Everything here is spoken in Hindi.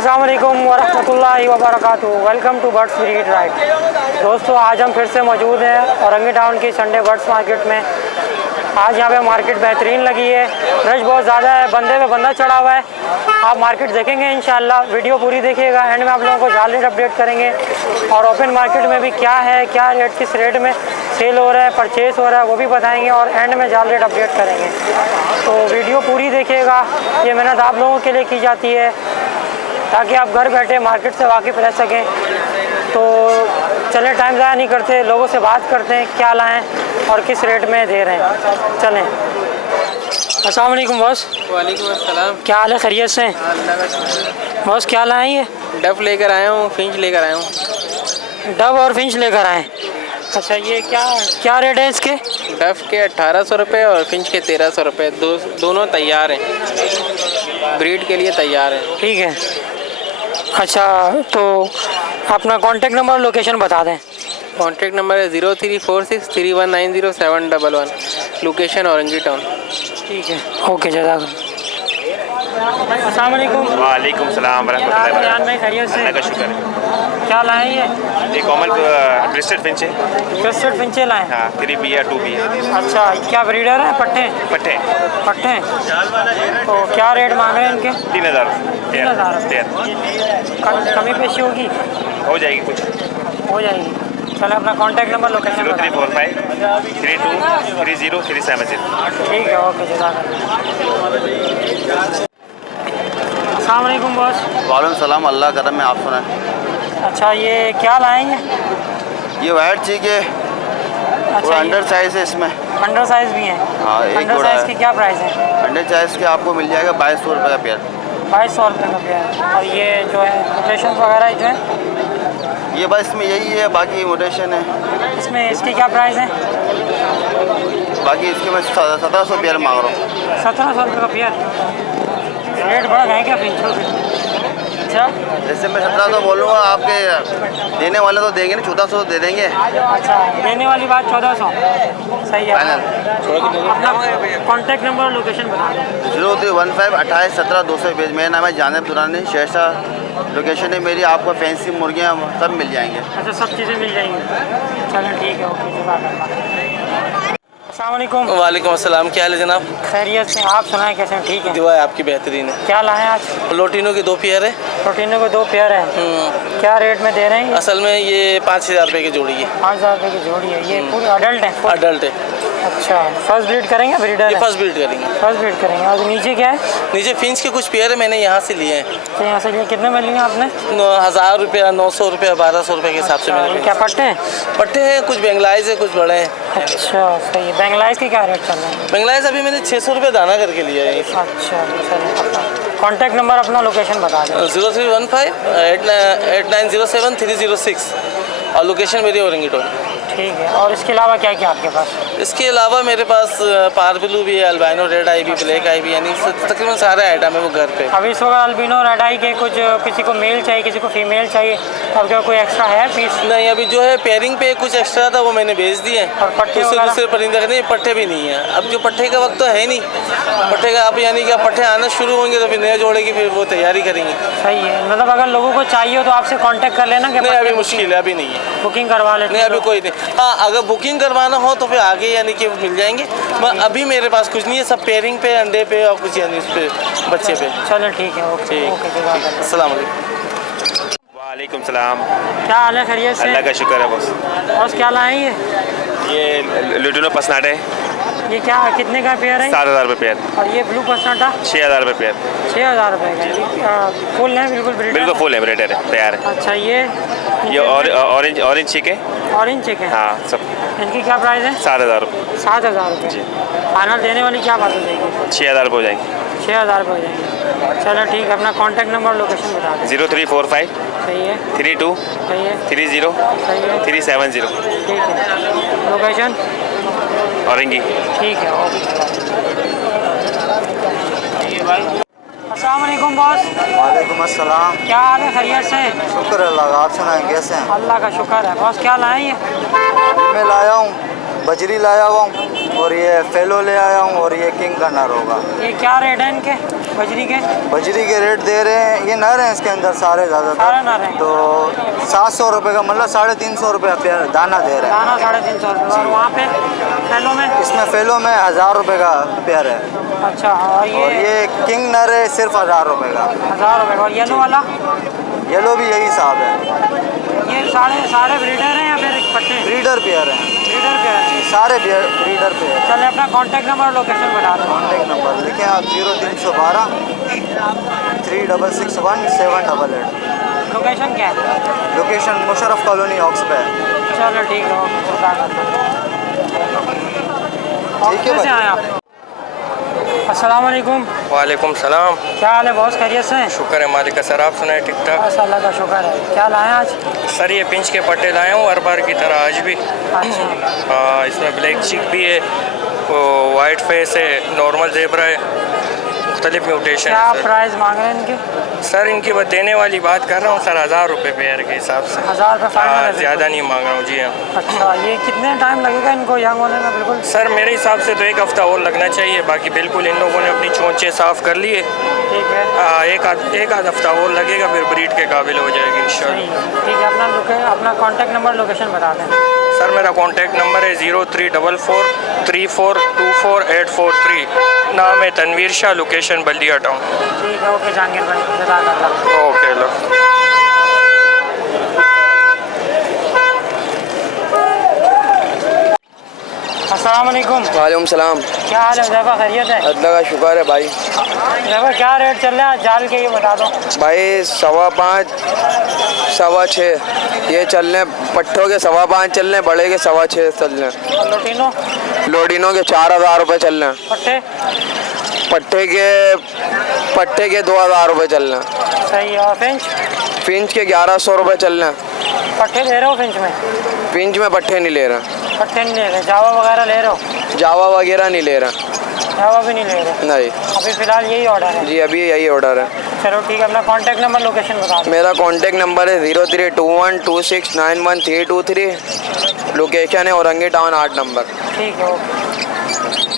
अस्सलाम वालेकुम वरहमतुल्लाहि वबरकातुहू। Welcome to birds breed ride. दोस्तों, आज हम फिर से मौजूद हैं औरंगी टाउन की संडे बर्ड्स मार्केट में। आज यहाँ पे मार्केट बेहतरीन लगी है, रश बहुत ज़्यादा है, बंदे पे बंदा चढ़ा हुआ है। आप मार्केट देखेंगे इंशाल्लाह, वीडियो पूरी देखिएगा। एंड में आप लोगों को जाल रेट अपडेट करेंगे और ओपन मार्केट में भी क्या है, क्या रेट, किस रेट में सेल हो रहा है, परचेस हो रहा है, वो भी बताएंगे और एंड में जाल रेट अपडेट करेंगे। तो वीडियो पूरी देखिएगा, ये मेहनत आप लोगों के लिए की जाती है ताकि आप घर बैठे मार्केट से वाकिफ़ रह सकें। तो चलें, टाइम ज़ाया नहीं करते, लोगों से बात करते हैं क्या लाएं और किस रेट में दे रहे हैं। चलें। अस्सलाम वालेकुम बॉस। वालेकुम अस्सलाम। क्या हाल है, खैरियत से? अल्लाह का शुक्र। बॉस क्या लाएं? ये डफ लेकर आया हूँ, फिंच लेकर आया हूँ। डब और फिंच लेकर आए। अच्छा, ये क्या रेट है इसके? डफ के 1800 रुपये और फिंच के 1300 रुपये। दोनों तैयार हैं, ब्रीड के लिए तैयार हैं। ठीक है। अच्छा, तो अपना कॉन्टेक्ट नंबर और लोकेशन बता दें। कॉन्टेक्ट नंबर है 034631907111। Location Orangi town. ठीक है, ओके, जज़ाकल्लाह। अस्सलाम वालेकुम। वालेकुम सलाम वरहमतुल्लाहि वबरकातुहू। जान भाई, खैरियत से? अल्लाह का शुक्र है। क्या लाए ये? ये कॉमन ब्रिस्टेड फिंच है। ब्रिस्टेड फिंचे लाए? हाँ, 3B या 2B है। अच्छा, क्या ब्रीडर है? पट्टे पट्टे पट्टे। तो क्या रेट मांग रहे हैं इनके? 3000। 3000। कमी पेशी होगी? हो जाएगी, कुछ हो जाएगी। चलो, अपना कॉन्टेक्ट नंबर, लोकेशन बता दें। 0345 32 30 370। ठीक है, ओके, जज़ाकल्लाह। अस्सलाम वालेकुम बॉस। वालेकुम सलाम। अल्लाह करम में, आप सुनाएं। अच्छा, ये क्या लाएंगे? ये वाइट चीक है, अच्छा, अंडर साइज है इसमें। अंडर साइज भी है? हाँ, एक अंडर जोड़ा साइज है। की क्या प्राइस है? अंडर साइज के आपको मिल जाएगा 2200 रुपये का पेयर। 2200 रुपये का पेयर। और ये जो है रोटेशन वगैरह जो है ये बस इसमें यही है, बाकी मोटेशन है। इसमें इसकी क्या प्राइस है? बाकी इसके मैं 1700 पेयर मांग रहा हूँ। 1700 रुपये का पेयर। रेट बढ़ गए क्या फिंचों के? अच्छा जैसे मैं 1700 बोलूँगा, आपके देने वाले तो देंगे नहीं, 1400 दे देंगे। अच्छा, देने वाली बात 1400। सही है। अपना कॉन्टेक्ट नंबर और लोकेशन बता दें। 0315 28 17 220। मेरा नाम है जानिब दुरानी, शेरशाह लोकेशन है मेरी। आपको फैंसी मुर्गियाँ सब मिल जाएंगे। अच्छा, सब चीज़ें मिल जाएंगी। चलो ठीक है, ओके, जज़ाकल्लाह। अस्सलाम वालेकुम। वालेकुम अस्सलाम। क्या हाल है जनाब? खैरियत से? आप सुनाएं, कैसे हैं? ठीक है। दुआ है आपकी बेहतरीन है। क्या लाएं आज? लोटिनो के 2 पेयर है। प्रोटीनों को 2 पेयर है। क्या रेट में दे रहे हैं? असल में ये 5000 रुपये की जोड़ी है। 5000 रुपये की जोड़ी है। ये पूरे अडल्ट है? अडल्ट है। अच्छा, फर्स्ट ब्रीड करेंगे, ब्रीडर ये है? फर्स्ट ब्रीड करेंगे। फर्स्ट ब्रीड करेंगे। और नीचे क्या है? नीचे फिंच के कुछ पेयर है, मैंने यहाँ से लिए हैं। तो यहाँ से लिए कितने में लिए आपने? 1000 रुपया, 900 रुपया, 1200 रुपये के हिसाब से अच्छा, मैंने। क्या पट्टे हैं? पट्टे हैं, कुछ बेंगलाइज है, कुछ बड़े हैं। अच्छा, सही है। बेंगलाइज के क्या रेट चल रहे हैं? बेंगलाइज अभी मैंने 600 रुपये दाना करके लिया है। अच्छा, चलिए। कॉन्टैक्ट नंबर अपना, लोकेशन बता दें। 0315 8907 306 और लोकेशन मेरी औरंगी टाउन। ठीक है। और इसके अलावा क्या क्या आपके पास? इसके अलावा मेरे पास पारबिलू भी है, अल्बाइनो, रेड आई भी, ब्लैक आई भी, यानी तकरीबन सारे आइटम है वो घर पे। अभी इस वक्त अल्बिनो, रेड आई के कुछ, किसी को मेल चाहिए, किसी को फीमेल चाहिए, अब क्या कोई एक्स्ट्रा है पीस? नहीं, अभी जो है पेयरिंग पे कुछ एक्स्ट्रा था वो मैंने भेज दिए। और पट्टे दूसरे वगैरह? दूसरे परिंदे का नहीं, पट्टे भी नहीं है। अब जो पट्टे का वक्त तो है नहीं, पट्टे का अब यानी कि पट्टे आना शुरू होंगे तो फिर नए जोड़े की फिर वो तैयारी करेंगे। सही है। मतलब अगर लोगों को चाहिए हो तो आपसे कांटेक्ट कर लेना। नहीं, अभी मुश्किल है, अभी नहीं है। बुकिंग करवा लेते नहीं, अभी कोई नहीं। हाँ, अगर बुकिंग करवाना हो तो फिर आगे यानी कि मिल जाएंगे। अभी मेरे पास कुछ नहीं है, सब पेयरिंग पे, अंडे पे और कुछ यानी उस पे बच्चे पे। चलो ठीक है, ओके, ठीक। ओके, जज़ाकल्लाह। अस्सलाम वालेकुम। वालेकुम सलाम। क्या हाल है, खैरियत से? अल्लाह का शुक्र है बॉस। बॉस क्या लाए ये? ये लुटिनो पसनाट है। ये क्या, कितने का पेयर है? 7000 रुपये पेयर। और ये ब्लू पसनाटा? 6000 रुपये पेयर। 6000 रुपये का। फुल है बिल्कुल? ब्रीडर बिल्कुल फुल है, ब्रीडर है, तैयार है। अच्छा, ये ऑरेंज चिक है। ऑरेंज चिक है? हाँ, सब। इनकी क्या प्राइस है? 7000 रुपये। 7000 रुपये। फाइनल देने वाली क्या बात हो जाएगी? 6000 रुपये हो जाएंगे। 6000 रुपये हो जाएंगे। चलो ठीक है। अपना कॉन्टैक्ट नंबर, लोकेशन बता दें। 0345 सही है। 32 सही है। 30 सही है। 370। ठीक है। लोकेशन? औरंगी। ठीक है, ओके। अस्सलाम वालेकुम बॉस। वालेकुम अस्सलाम। क्या हाल है, खैरियत से? शुक्र अल्लाह का, आप सुनाएं कैसे हैं? अल्लाह का शुक्र है। बॉस क्या लाए ये? मैं लाया हूँ, बजरी लाया हुआ हूँ, और ये फेलो ले आया हूँ और ये किंग का नर होगा। ये क्या रेट है इनके बजरी के? बजरी के रेट दे रहे हैं, ये नर हैं इसके अंदर सारे सारे ज़्यादातर, नर हैं। तो 700 रुपये का, मतलब 350 रुपये पेयर दाना दे रहे हैं। दाना 350 रुपये। और वहाँ पे फैलो में? इसमें फेलो में 1000 रुपये का पेयर है अच्छा। और और ये किंग नर है सिर्फ 1000 रुपये का। 1000 रुपये का। और येलो वाला? येलो भी यही हिसाब है। ये सारे ब्रीडर हैं या फिर पट्टे? ब्रीडर पेयर हैं, ब्रीडर पे है। सारे ब्रीडर पेयर। चलिए अपना कॉन्टैक्ट नंबर और लोकेशन बता दो। कॉन्टेक्ट नंबर लिखें आप 0312 3661 788। लोकेशन क्या है? लोकेशन मुशर्रफ कॉलोनी ऑक्स पे है। चलो ठीक है, ठीक है से आए आप? अस्सलाम वालेकुम। वालेकुम सलाम। क्या हाल है बॉस, खैरियत से? शुक्र है मालिक का। सर आप सुनाए ठीक ठाक? बस अल्लाह का शुक्र है। क्या लाए आज? सर ये पिंच के पट्टे लाए हूँ हर बार की तरह आज भी। अच्छा। इसमें ब्लैक चिक भी है, वो वाइट फेस है, नॉर्मल जेबरा है, मुख्तलिफ म्यूटेशन क्या है सर। प्राइस मांग रहे हैं इनके? सर इनकी बस देने वाली बात कर रहा हूँ सर, 1000 रुपये पेयर के हिसाब से। 1000 रुपये फाइनल है? ज़्यादा नहीं मांग रहा हूँ जी हाँ। अच्छा, ये कितने टाइम लगेगा इनको यंग होने में? बिल्कुल सर मेरे हिसाब से तो 1 हफ़्ता और लगना चाहिए, बाकी बिल्कुल इन लोगों ने अपनी चोंचे साफ़ कर लिए। ठीक है। एक आध हफ्ता और लगेगा, फिर ब्रीड के काबिल हो जाएगी सही इंशाल्लाह। है, ठीक है। अपना कॉन्टैक्ट नंबर लोकेशन बता दें। सर मेरा कॉन्टैक्ट नंबर है 0344 3424 843। नाम है तनवीर शाह, लोकेशन बल्दिया टाउन। ठीक है, ओके जहांगीर भाई, जज़ाकल्लाह। ओके लो। अस्सलाम वालेकुम। वालेकुम सलाम। क्या हाल है हुज़ैफ़ा, खैरियत है? अल्लाह का शुक्र है भाई। हुज़ैफ़ा क्या रेट चल रहा है जाल के, ये बता दो। भाई 5.25 6.25 ये चल रहे, पट्ठों के 5.25 चल रहे, बड़े के 6.25 चल रहे। और लोटिनो? लोडिनों के 4000 रुपये चल रहे हैं। पट्टे? पट्टे के 2000 रुपये चल रहे हैं। सही है। और फिंच? फिंच के 1100 रुपये चल रहे हैं। पट्टे ले रहे हो फिंच में? फिंच में पट्टे नहीं ले रहे, पट्टे नहीं ले रहे। जावा वगैरह ले रहे हो? जावा वगैरह नहीं ले रहा। जावा भी नहीं ले रहे? नहीं अभी फ़िलहाल यही ऑर्डर है? जी, अभी यही ऑर्डर है। चलो ठीक है, अपना कॉन्टैक्ट नंबर लोकेशन बता दो। मेरा कॉन्टेक्ट नंबर है 03212691 323। लोकेशन है औरंगी टाउन 8 नंबर। ठीक है, ओके।